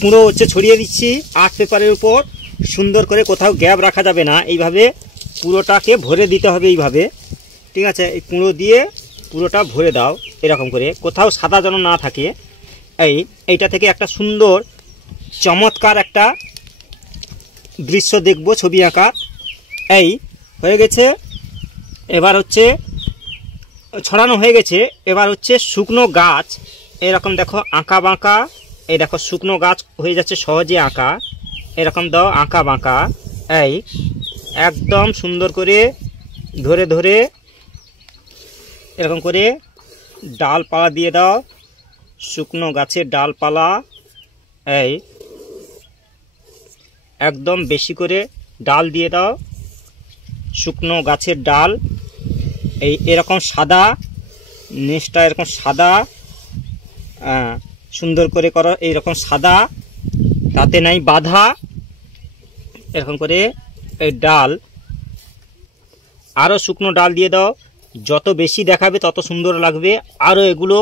কুঁড়ো হচ্ছে ছড়িয়ে দিচ্ছি আর্ট পেপারের উপর। সুন্দর করে, কোথাও গ্যাপ রাখা যাবে না, এইভাবে পুরোটাকে ভরে দিতে হবে এইভাবে। ঠিক আছে, এই কুঁড়ো দিয়ে পুরোটা ভরে দাও এরকম করে, কোথাও সাদা যেন না থাকে। এইটা থেকে একটা সুন্দর চমৎকার একটা দৃশ্য দেখবো, ছবি আঁকা। এই হয়ে গেছে। এবার হচ্ছে ছড়ানো হয়ে গেছে। এবার হচ্ছে শুকনো গাছ, এরকম দেখো আঁকা বাঁকা। এই দেখো শুকনো গাছ হয়ে যাচ্ছে সহজে আঁকা। এরকম দাও আঁকা বাঁকা। এই একদম সুন্দর করে ধরে ধরে এরকম করে ডালপালা দিয়ে দাও, শুকনো গাছের ডালপালা। এই একদম বেশি করে ডাল দিয়ে দাও, শুকনো গাছের ডাল। এই এরকম সাদা, নেচটা এরকম সাদা, সুন্দর করে করো এইরকম সাদা, তাতে নাই বাধা। এরকম করে এই ডাল, আরও শুকনো ডাল দিয়ে দাও, যত বেশি দেখাবে তত সুন্দর লাগবে। আরও এগুলো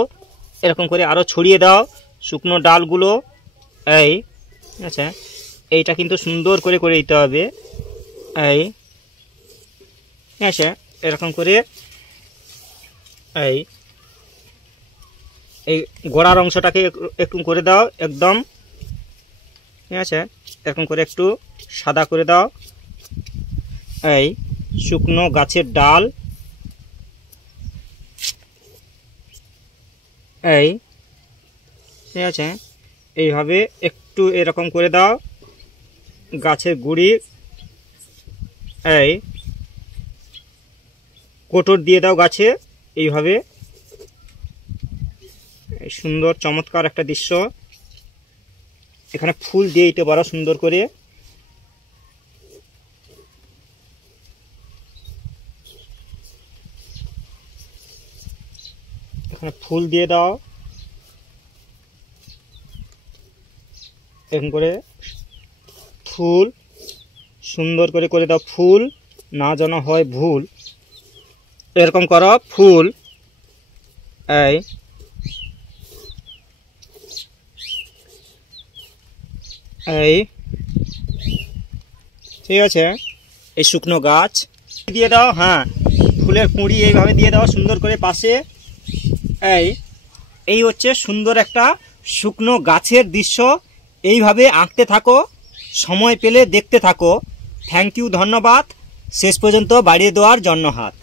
এরকম করে আরও ছড়িয়ে দাও শুকনো ডালগুলো। এই আচ্ছা, এইটা কিন্তু সুন্দর করে করে দিতে হবে। এই আচ্ছা, এরকম করে এই এই গোড়ার অংশটাকে একটু করে দাও একদম। ঠিক আছে, এরকম করে একটু সাদা করে দাও। এই শুকনো গাছের ডাল, এই ঠিক আছে, এইভাবে একটু এরকম করে দাও গাছের গুঁড়ি। এই কোটর দিয়ে দাও গাছে এইভাবে। সুন্দর চমৎকার একটা দৃশ্য। এখানে ফুল দিয়ে দিতে পারো সুন্দর করে। এখানে ফুল দিয়ে দাও এরকম করে, ফুল সুন্দর করে করে দাও, ফুল না যেন হয় ভুল। এরকম করো ফুল। এই এই ঠিক আছে, এই শুকনো গাছ দিয়ে দাও। হ্যাঁ, ফুলের কুঁড়ি এইভাবে দিয়ে দাও সুন্দর করে পাশে। এই হচ্ছে সুন্দর একটা শুকনো গাছের দৃশ্য। এইভাবে আঁকতে থাকো, সময় পেলে দেখতে থাকো। থ্যাংক ইউ, ধন্যবাদ। শেষ পর্যন্ত বাড়িয়ে দেওয়ার জন্য হাত।